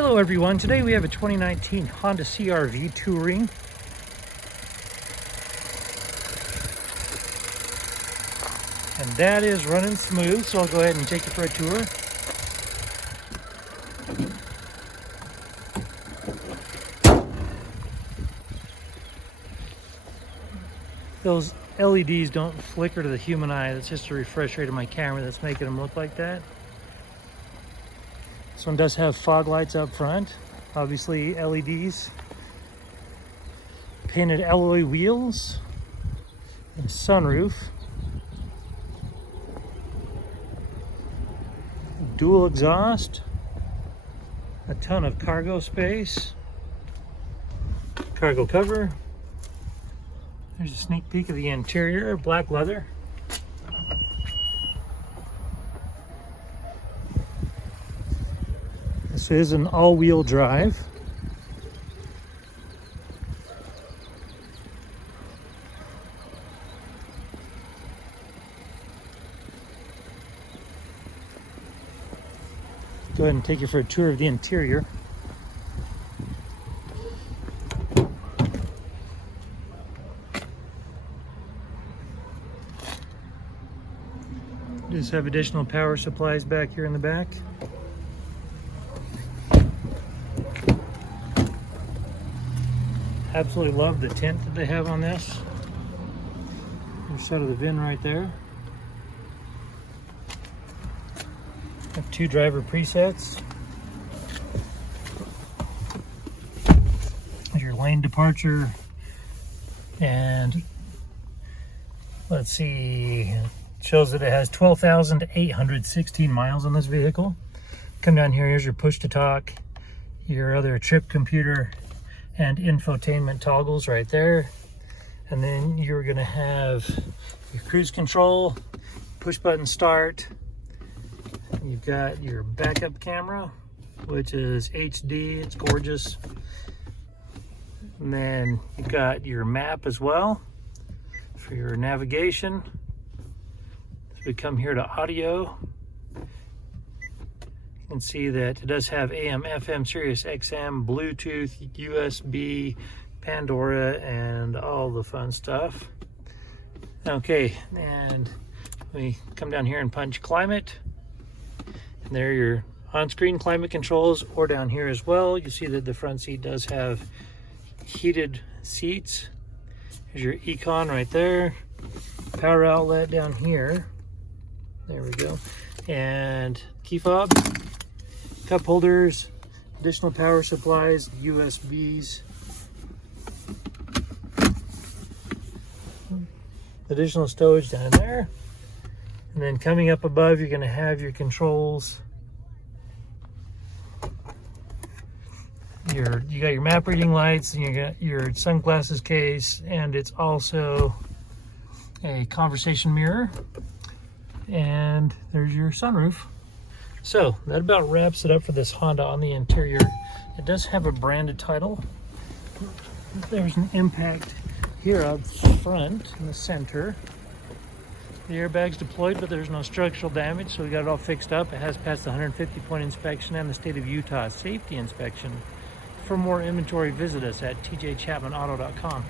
Hello everyone, today we have a 2019 Honda CR-V Touring. And that is running smooth, so I'll go ahead and take you for a tour. Those LEDs don't flicker to the human eye, that's just a refresh rate of my camera that's making them look like that. This one does have fog lights up front, obviously LEDs, painted alloy wheels, and a sunroof, dual exhaust, a ton of cargo space, cargo cover. There's a sneak peek of the interior, black leather. This is an all-wheel drive. Go ahead and take you for a tour of the interior. Just have additional power supplies back here in the back. Absolutely love the tint that they have on this. There's set of the VIN right there. Have two driver presets. There's your lane departure, and let's see, it shows that it has 12,816 miles on this vehicle. Come down here, here's your push to talk, your other trip computer, and infotainment toggles right there. And then you're gonna have your cruise control, push button start. You've got your backup camera, which is HD, it's gorgeous. And then you've got your map as well for your navigation. So we come here to audio. You can see that it does have AM, FM, Sirius XM, Bluetooth, USB, Pandora, and all the fun stuff. Okay, and we come down here and punch climate. And there are your on-screen climate controls, or down here as well. You see that the front seat does have heated seats. Here's your econ right there. Power outlet down here. There we go. And key fob, cup holders, additional power supplies, USBs. Additional stowage down there. And then coming up above, you're going to have your controls. You got your map reading lights, and you got your sunglasses case, and it's also a conversation mirror. And there's your sunroof. So that about wraps it up for this Honda on the interior. It does have a branded title. There's an impact here up front in the center. The airbag's deployed, but there's no structural damage, so we got it all fixed up. It has passed the 150-point inspection and the state of Utah safety inspection. For more inventory, visit us at tjchapmanauto.com.